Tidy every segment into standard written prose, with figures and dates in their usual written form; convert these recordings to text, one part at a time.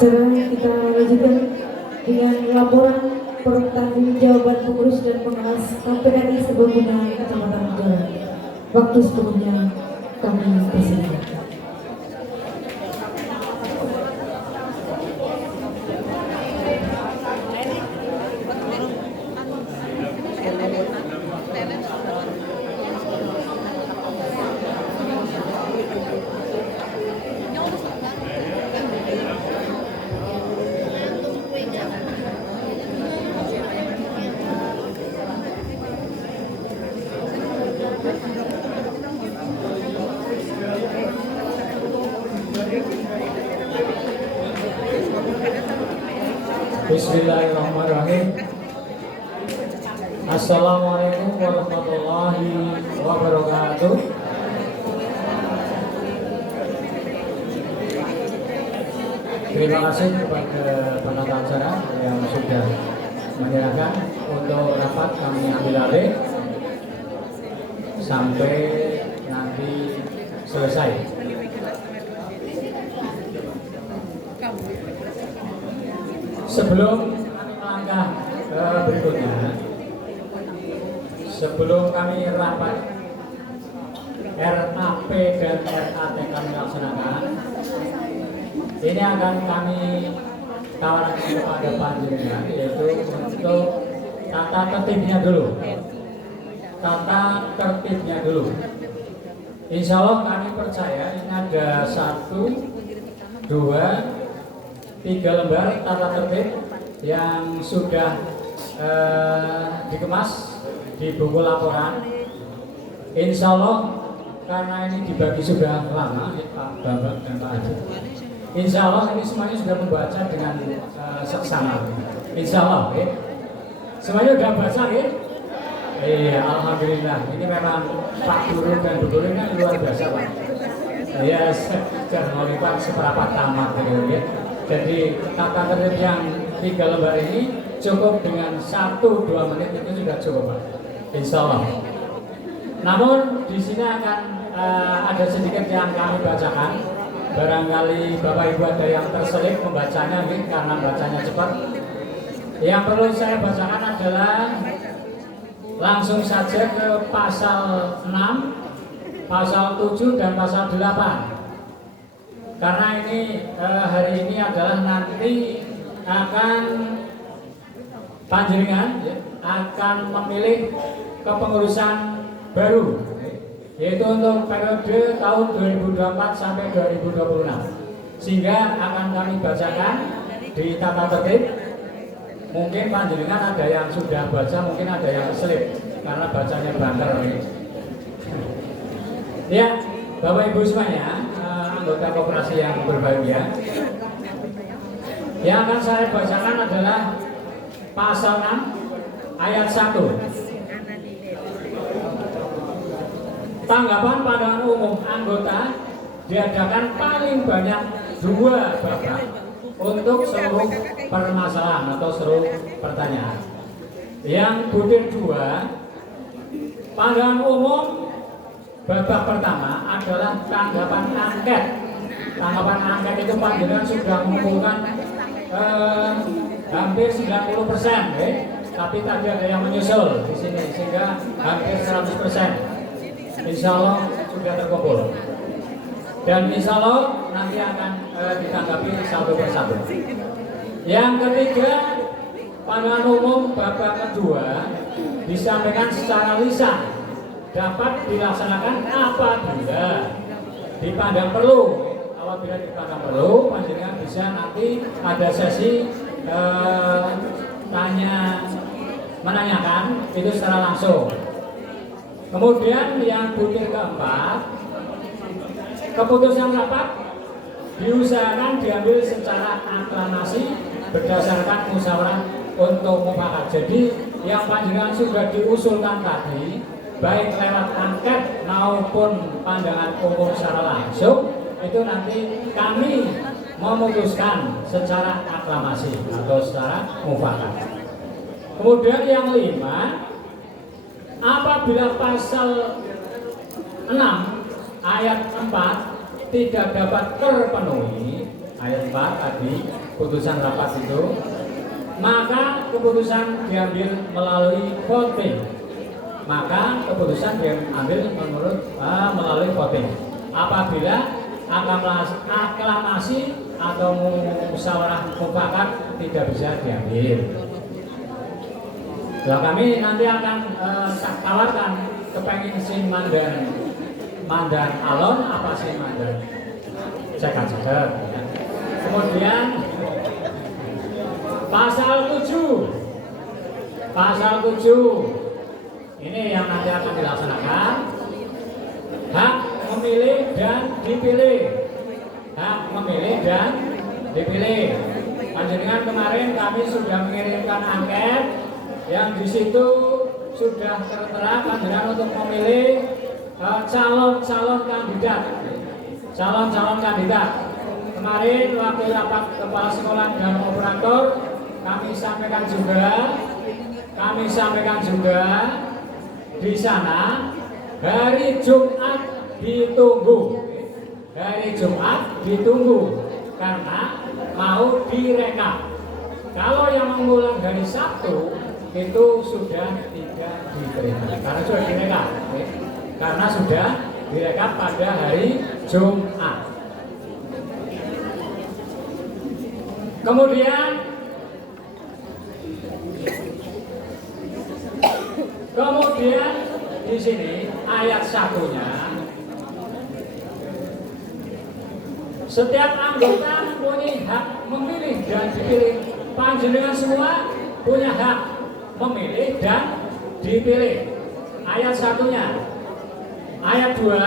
Sekarang kita lanjutkan dengan laporan pertanggungjawaban pengurus dan pengawas KPRI Serbaguna Kecamatan Jalan. Waktu sepenuhnya kami persilakan. Bismillahirrahmanirrahim. Assalamualaikum warahmatullahi wabarakatuh. Terima kasih kepada penata acara yang sudah menyerahkan. Untuk rapat kami ambil alih sampai nanti selesai. Sebelum langkah berikutnya, sebelum kami rapat RAP dan RAT kami laksanakan, ini akan kami tawarkan kepada panjenengan, yaitu untuk tata tertibnya dulu. Tata tertibnya dulu. Insya Allah kami percaya ini ada 1, 2, 3 lembar tata tertib yang sudah dikemas di buku laporan. Insya Allah karena ini dibagi sudah lama, Pak Bambang dan Pak Adi. Insya Allah ini semuanya sudah membaca dengan seksama. Insya Allah, ya. Semuanya sudah baca, ya? Iya, alhamdulillah. Ini memang Pak Guru dan Bu Guru ini luar biasa, Pak. Ya, jangan mau lipat seberapa tamat, ya. Jadi tata tertib yang 3 lembar ini cukup dengan 1-2 menit itu sudah cukup, Pak. Insya Allah. Namun di sini akan ada sedikit yang kami bacakan. Barangkali Bapak Ibu ada yang terselip membacanya, karena bacanya cepat. Yang perlu saya bacakan adalah langsung saja ke pasal 6, pasal 7 dan pasal 8. Karena ini hari ini adalah nanti akan panjenengan akan memilih kepengurusan baru, yaitu untuk periode tahun 2024 sampai 2026. Sehingga akan kami bacakan di tata tertib. Mungkin panjenengan ada yang sudah baca, mungkin ada yang keselip karena bacanya banter. Ya, Bapak Ibu semuanya, anggota koperasi yang berbahagia, yang akan saya bacakan adalah pasal 6 ayat 1. Tanggapan pandangan umum anggota diadakan paling banyak 2 babak untuk seluruh permasalahan atau seluruh pertanyaan. Yang butir 2, pandangan umum babak pertama adalah tanggapan angket. Tanggapan angket itu panjenengan sudah mengumpulkan hampir 90%, tapi tadi ada yang menyusul di sini sehingga hampir 100%. Insya Allah sudah terkumpul. Dan insya Allah nanti akan ditanggapi satu persatu. Yang ketiga, pandangan umum babak kedua disampaikan secara lisan, dapat dilaksanakan apabila dipandang perlu. Apabila dipandang perlu, panjenengan bisa nanti ada sesi menanyakan itu secara langsung. Kemudian yang butir keempat, keputusan rapat diusahakan diambil secara aklamasi berdasarkan musyawarah untuk mufakat. Jadi yang panjenengan sudah diusulkan tadi, baik lewat angket maupun pandangan umum secara langsung, itu nanti kami memutuskan secara aklamasi atau secara mufakat. Kemudian yang 5, apabila pasal 6 ayat 4 tidak dapat terpenuhi, ayat 4 tadi putusan rapat itu, maka keputusan diambil melalui voting. Maka keputusan diambil melalui voting. Apabila aklamasi atau musyawarah mufakat tidak bisa diambil. Nah, kami nanti akan tawarkan kepengen si mandan alon apa sih mandan cekak. Kemudian pasal 7 ini yang nanti akan dilaksanakan, hak memilih dan dipilih. Hak memilih dan dipilih. Panjenengan kemarin kami sudah mengirimkan angket yang di situ sudah tertera panjenengan untuk memilih calon-calon kandidat. Calon-calon kandidat. Kemarin waktu rapat kepala sekolah dan operator kami sampaikan juga di sana hari Jumat ditunggu. Hari Jumat ditunggu karena mau direkap. Kalau yang mengulang hari Sabtu itu sudah tidak diterima karena sudah direkap. Karena sudah direkap pada hari Jumat. Kemudian di sini ayat 1-nya, setiap anggota mempunyai hak memilih dan dipilih. Panjenengan semua punya hak memilih dan dipilih. Ayat 1-nya. Ayat 2,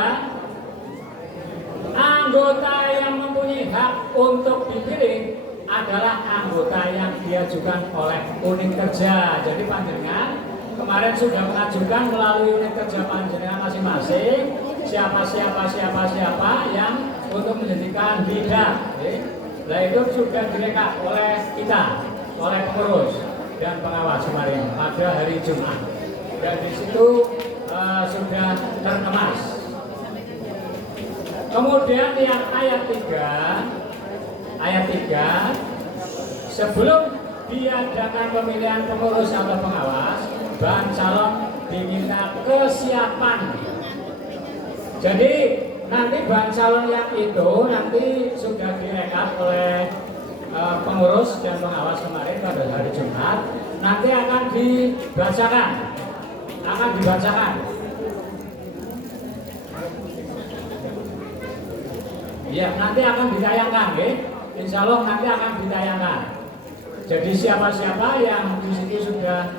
anggota yang mempunyai hak untuk dipilih adalah anggota yang diajukan oleh unit kerja. Jadi panjenengan kemarin sudah mengajukan melalui unit kerja panjenengan masing-masing siapa yang untuk menjadi kandidat. Nah itu sudah direkap oleh kita, oleh pengurus dan pengawas kemarin pada hari Jumat. Dan di situ sudah terkemas. Kemudian yang ayat 3, sebelum diadakan pemilihan pengurus atau pengawas, bahan calon diminta kesiapan. Jadi nanti bahan calon yang itu nanti sudah direkap oleh pengurus dan pengawas kemarin pada hari Jumat, nanti akan dibacakan. Ya, nanti akan ditayangkan, ya. Insya Allah nanti akan ditayangkan. Jadi siapa-siapa yang di situ sudah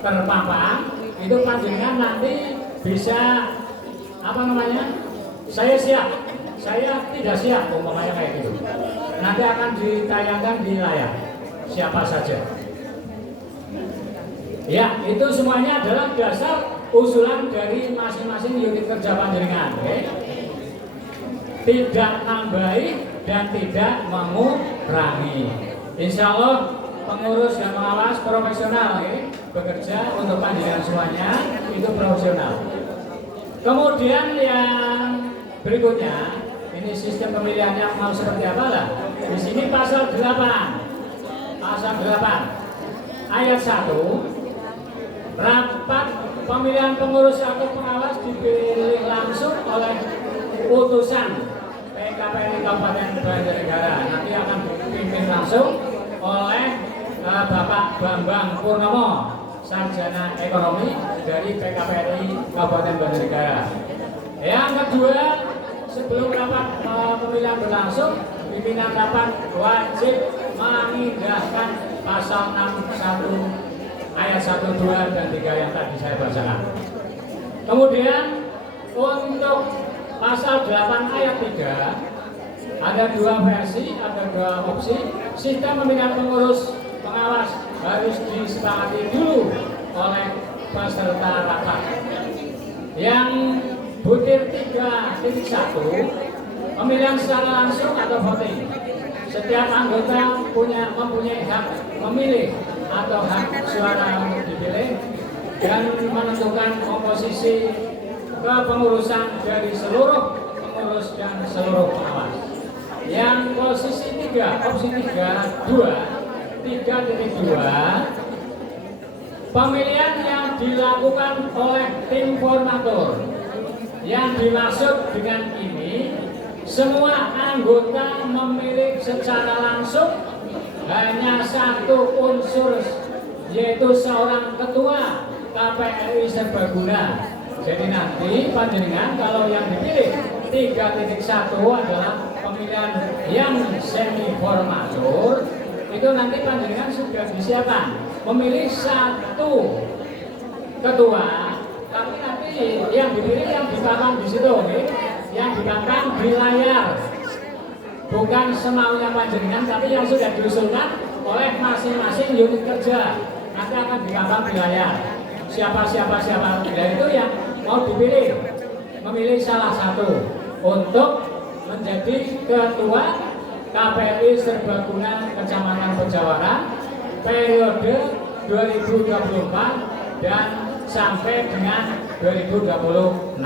terpampang, itu panjenengan nanti bisa saya siap, saya tidak siap, umpamanya kayak gitu. Nanti akan ditayangkan di layar siapa saja. Ya, itu semuanya adalah dasar usulan dari masing-masing unit kerja panjenengan, okay? Tidak nambahi dan tidak mengurangi. Insya Allah pengurus dan pengawas profesional, okay? Bekerja untuk panjenengan semuanya itu profesional. Kemudian yang berikutnya, ini sistem pemilihannya mau seperti apa lah? Di sini pasal 8 ayat 1. Rapat pemilihan pengurus atau pengawas dipilih langsung oleh utusan PKPRI Kabupaten Banjarnegara. Nanti akan dipimpin langsung oleh Bapak Bambang Purnomo, Sarjana Ekonomi dari PKPRI Kabupaten Banjarnegara. Yang kedua, sebelum rapat pemilihan berlangsung, pimpinan rapat wajib mengindahkan pasal 61 ayat 1, 2, dan 3 yang tadi saya bacakan. Kemudian untuk pasal 8 ayat 3 ada dua versi, ada dua opsi. Sistem pemilihan pengurus pengawas harus disepakati dulu oleh peserta rapat. Yang butir 3.1 pemilihan secara langsung atau voting. Setiap anggota mempunyai hak memilih atau hak suara untuk dipilih dan menentukan komposisi kepengurusan dari seluruh pengurus dan seluruh pengawas. Yang posisi opsi 3.2 pemilihan yang dilakukan oleh tim formatur. Yang dimaksud dengan ini, semua anggota memilih secara langsung hanya satu unsur, yaitu seorang ketua KPRI Serbaguna. Jadi nanti panjenengan kalau yang dipilih 3.1 adalah pemilihan yang semi formatur, itu nanti panjenengan sudah disiapkan memilih satu ketua, tapi nanti yang dipilih yang dipasang di situ, yang dipasang di layar, bukan semaunya panjenengan, tapi yang sudah diusulkan oleh masing-masing unit kerja nanti akan dipasang di layar. Siapa itu yang mau dipilih, memilih salah satu untuk menjadi ketua KPRI Serbaguna Kecamatan Pejawaran periode 2024 dan sampai dengan 2026.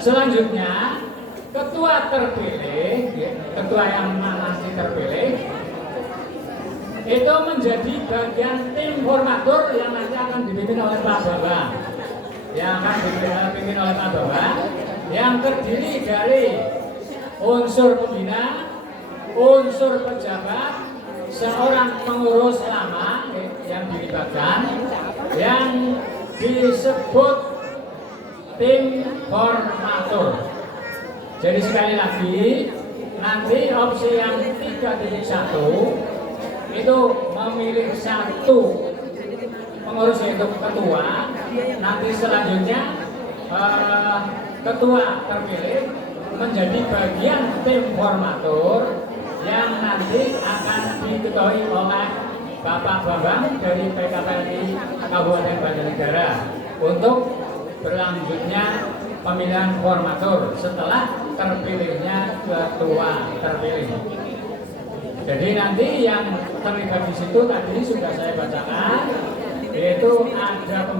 Selanjutnya, ketua terpilih, ketua yang nanti terpilih itu menjadi bagian tim formatur yang nanti akan dipimpin oleh Pak Bambang, yang terdiri dari unsur pembina, unsur pejabat, seorang pengurus lama yang dilibatkan, yang disebut tim formatur. Jadi sekali lagi, nanti opsi yang 3.1 itu memilih satu pengurus yaitu ketua. Nanti selanjutnya ketua terpilih menjadi bagian tim formatur yang nanti akan diketuai oleh Bapak Bambang dari PKPRI Kabupaten Banjarnegara untuk berlanjutnya pemilihan formatur setelah terpilihnya ketua terpilih. Jadi nanti yang terlibat di situ tadi sudah saya bacakan, yaitu ada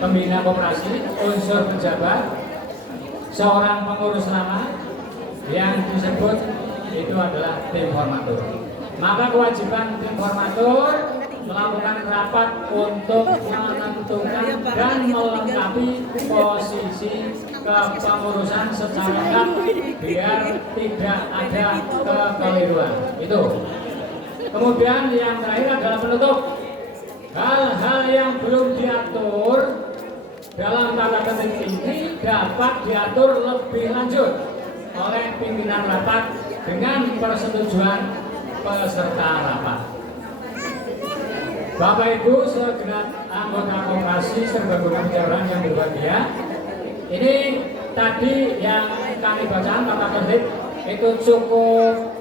pembina koperasi, unsur pejabat, seorang pengurus lama, yang disebut itu adalah tim formatur. Maka kewajiban tim formatur melakukan rapat untuk menentukan dan melengkapi posisi kepengurusan secara lengkap biar tidak ada kekeliruan. Itu. Kemudian yang terakhir adalah penutup. Hal-hal yang belum diatur dalam tata tertib ini dapat diatur lebih lanjut oleh pimpinan rapat dengan persetujuan peserta rapat. Bapak Ibu segenap anggota koperasi Serbaguna Pejawaran yang berbahagia, ini tadi yang kami bacakan tata tertib itu cukup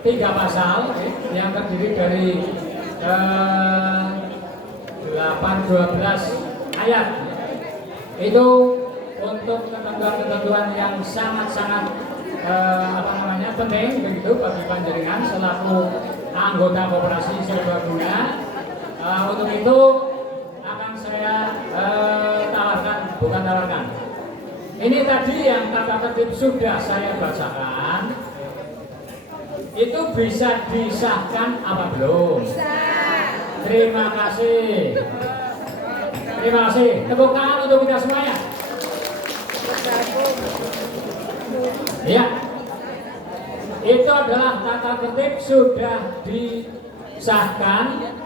3 pasal yang terdiri dari 8-12 ayat. Itu untuk ketentuan-ketentuan yang sangat-sangat penting begitu bagi panjenengan selaku anggota koperasi Serbaguna. Untuk itu akan saya tawarkan. Ini tadi yang tata tertib sudah saya bacakan. Itu bisa disahkan apa belum? Bisa. Terima kasih. Tepuk tangan untuk kita semuanya. Ya. Itu adalah tata tertib sudah disahkan.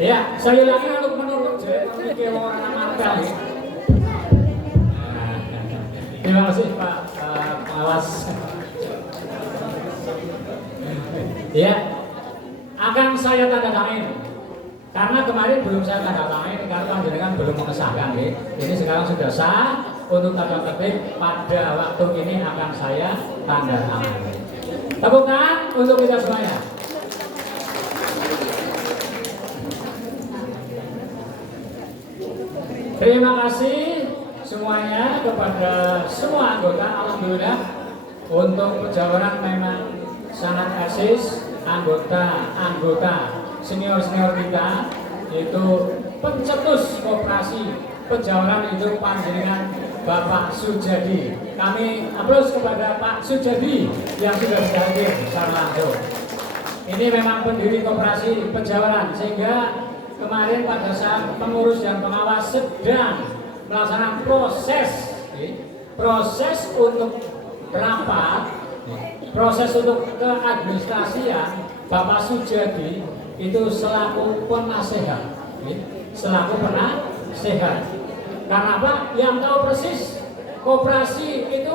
Ya, saya ulangi untuk menurut jadi orang amal. Terima kasih Pak pengawas. Ya, akan saya tanda tangan. Karena kemarin belum saya tanda tangan karena panjenengan belum mengesahkan. Ini sekarang sudah sah. Untuk tata tertib pada waktu ini akan saya tanda tangan. Tepuk tangan untuk kita semuanya. Terima kasih semuanya kepada semua anggota. Alhamdulillah untuk Pejawaran memang sangat asis anggota senior kita, yaitu pencetus koperasi Pejawaran itu panjenengan Bapak Sujadi. Kami aplaus kepada Pak Sujadi yang sudah hadir secara langsung. Ini memang pendiri koperasi Pejawaran, sehingga kemarin pada saat pengurus dan pengawas sedang melaksanakan proses untuk rapat, proses untuk keadministrasian, Bapak Sujadi itu selaku penasehat, Karena apa? Yang tahu persis koperasi itu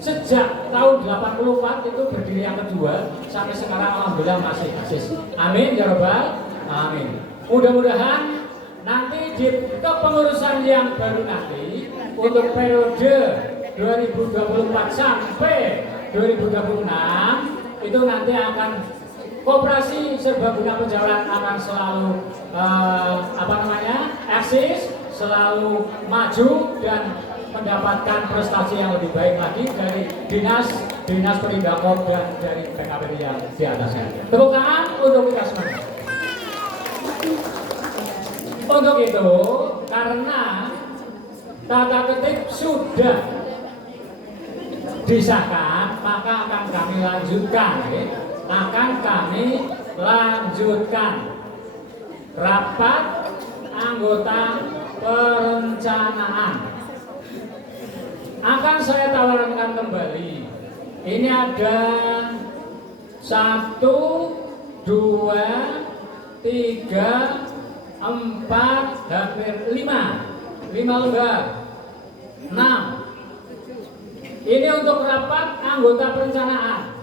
sejak tahun 84 itu berdiri yang kedua sampai sekarang alhamdulillah masih eksis. Amin ya robbal amin. Mudah-mudahan nanti di kepengurusan yang baru nanti untuk periode 2024 sampai 2026 itu nanti akan koperasi Serbaguna Pejawaran akan selalu eksis, selalu maju dan mendapatkan prestasi yang lebih baik lagi dari dinas Perindakop dan dari PKPD yang di atasnya. Tepuk tangan untuk kita semuanya. Untuk itu, karena tata tertib sudah disahkan, maka akan kami lanjutkan rapat anggota perencanaan. Akan saya tawarkan kembali. Ini ada 1, 2, 3, 4, hampir 5 lembar, 6. Ini untuk rapat anggota perencanaan.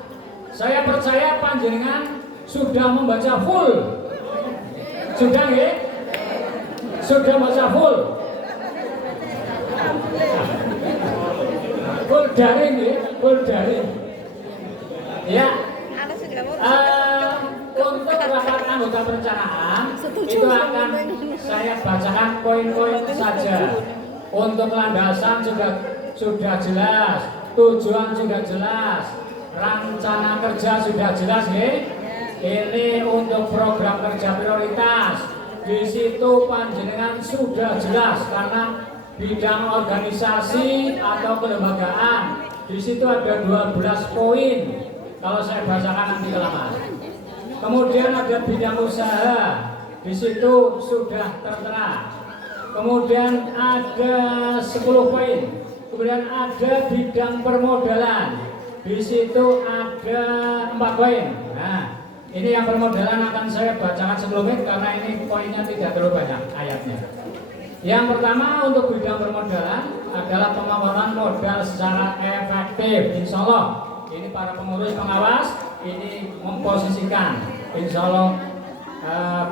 Saya percaya panjenengan sudah membaca full. Sudah nggih? Sudah baca full. Full daring nggih, full daring. Ya. Untuk rapat anggota perencanaan itu akan saya bacakan poin-poin saja. Untuk landasan sudah jelas, tujuan sudah jelas, rencana kerja sudah jelas, nggih. Ini untuk program kerja prioritas. Di situ panjenengan sudah jelas karena bidang organisasi atau kelembagaan. Di situ ada 12 poin. Kalau saya bacakan nanti kelamaan. Kemudian ada bidang usaha. Di situ sudah tertera. Kemudian ada 10 poin. Kemudian ada bidang permodalan. Di situ ada 4 poin. Nah, ini yang permodalan akan saya bacakan sebelumnya karena ini poinnya tidak terlalu banyak ayatnya. Yang pertama untuk bidang permodalan adalah pengelolaan modal secara efektif. Insya Allah ini para pengurus pengawas ini memposisikan insya Allah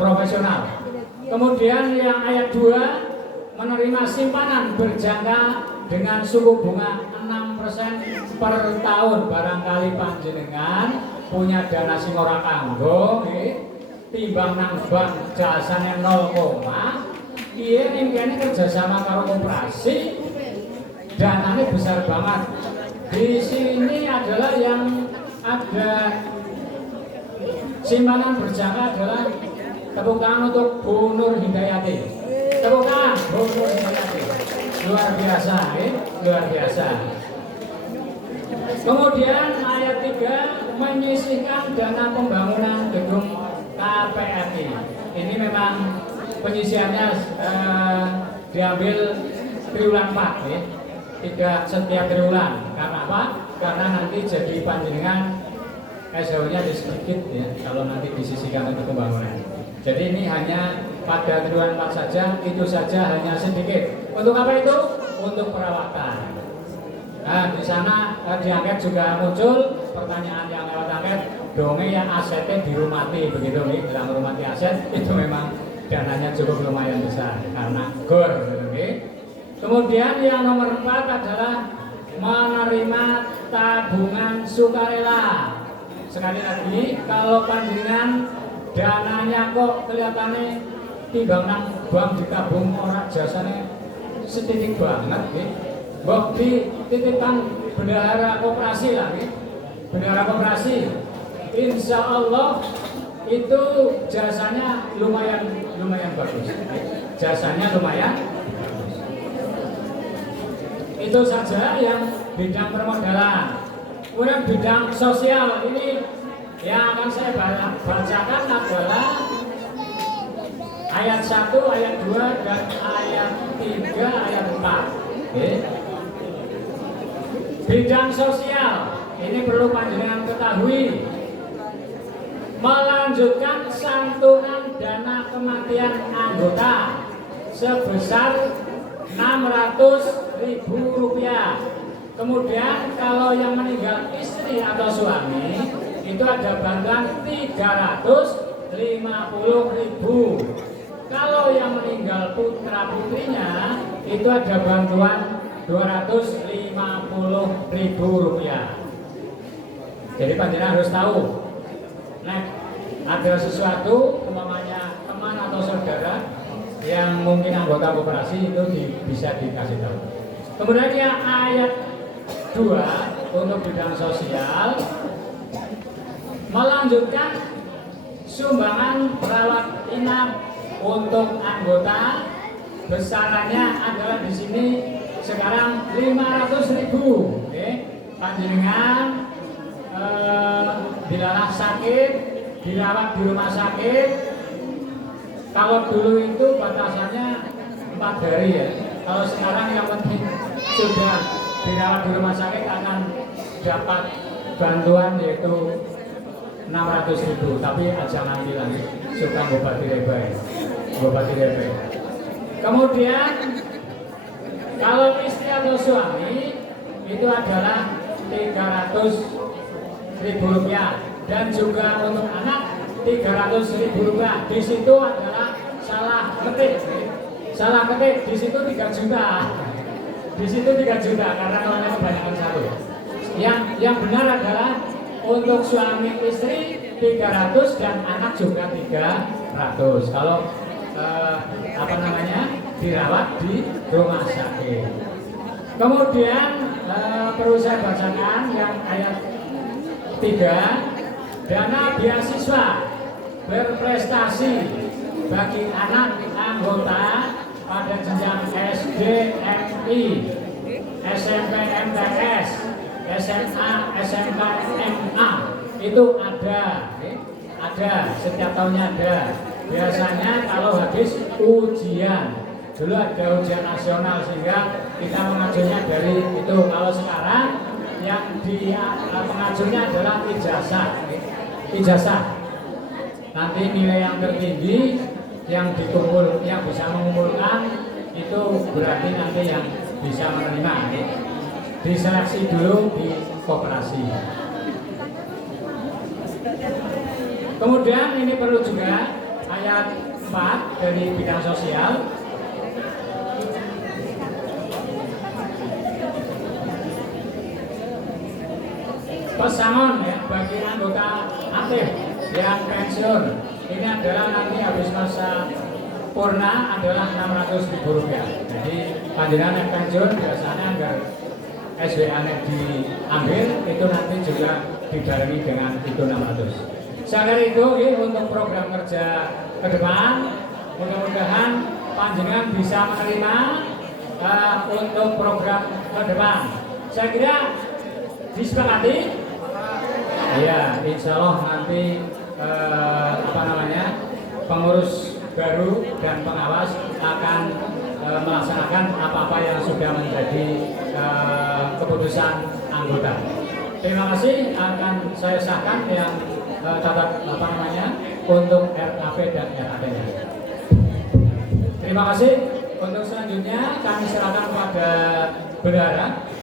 profesional. Kemudian yang ayat 2 menerima simpanan berjangka dengan suku bunga 6% per tahun. Barangkali panjenengan punya dana sing ora kanggo timbang nang bank jasane 0, iya ini kerjasama karo koperasi dananya besar banget. Di sini adalah yang ada simpanan berjangka adalah tepuk tangan untuk Bu Nur Hidayati. Tepuk tangan Bu Nur Hidayati. Luar biasa, luar biasa. Kemudian ayat 3 menyisihkan dana pembangunan gedung KPRI. Ini memang penyisihannya diambil triwulan 4 ya. Tidak setiap triwulan. Karena apa? Karena nanti jadi panjenengan SHU-nya sedikit ya kalau nanti disisihkan untuk pembangunan. Jadi ini hanya pada triwulan 4 saja, itu saja hanya sedikit. Untuk apa itu? Untuk perawatan. Nah, di sana di angket juga muncul pertanyaan yang lewat angket, donge yang asetnya dirumati begitu nih, dalam merumati aset itu memang dananya cukup lumayan besar karena gor gitu nih. Kemudian yang nomor 4 adalah menerima tabungan sukarela. Sekali lagi, kalau panjenengan dananya kok kelihatannya timbang nang bank ditabung orang jasanya setitik banget nih. Mbok dititipkan bendahara koperasi lah nih. Bendahara koperasi. Insya Allah itu jasanya lumayan bagus. Jasanya lumayan. Itu saja yang bidang permodalan. Kemudian bidang sosial ini yang akan saya bacakan adalah ayat 1, ayat 2, dan ayat 3, ayat 4. Oke. Bidang sosial ini perlu panjenengan ketahui, melanjutkan santunan dana kematian anggota sebesar Rp600.000. Kemudian kalau yang meninggal istri atau suami itu ada bantuan Rp350.000. Kalau yang meninggal putra putrinya itu ada bantuan Rp250.000. Jadi panjenengan harus tahu, nah, ada sesuatu umpamanya teman atau saudara yang mungkin anggota koperasi itu bisa dikasih tahu. Kemudian yang ayat 2 untuk bidang sosial, melanjutkan sumbangan rawat inap untuk anggota, besarannya adalah di sini sekarang Rp500.000. Oke, panjenengan dilarang sakit, dirawat di rumah sakit. Kalau dulu itu batasannya 4 hari ya. Kalau sekarang yang penting sudah dirawat di rumah sakit akan dapat bantuan yaitu Rp600.000. Tapi aja nanti lagi suka ngobati rebe. Kemudian kalau istri atau suami itu adalah Rp300.000 dan juga untuk anak Rp300.000. Di situ adalah salah ketik di situ 3 juta. Di situ 3 juta karena namanya kebanyakan satu. Yang benar adalah untuk suami istri 300 dan anak juga 300. Kalau dirawat di rumah sakit. Kemudian perlu saya bacakan yang ayat 3, dana beasiswa berprestasi bagi anak anggota pada jenjang SD, MI, SMP, MTS, SMA, SMK, MA itu ada setiap tahunnya ada. Biasanya kalau habis ujian, dulu ada ujian nasional sehingga kita mengajunya dari itu. Kalau sekarang yang pengajunya adalah ijazah. Nanti nilai yang tertinggi yang bisa mengumpulkan itu berarti nanti yang bisa menerima. Diseleksi dulu di koperasi. Kemudian ini perlu juga ayat 4 dari bidang sosial. Pesangon ya, bagi anggota aktif yang pensiun ini adalah nanti habis masa purna adalah Rp600.000. Jadi panjenengan yang pensiun biasanya agar SWA-nya diambil itu nanti juga dibarengi dengan itu 600. Sekarang itu untuk program kerja ke depan, mudah-mudahan panjenengan bisa menerima untuk program ke depan. Saya kira disepakati. Ya, insya Allah nanti pengurus baru dan pengawas akan melaksanakan apa-apa yang sudah menjadi keputusan anggota. Terima kasih, akan saya sahkan yang untuk RAP dan RAD-nya. Terima kasih. Untuk selanjutnya kami serahkan kepada bendahara.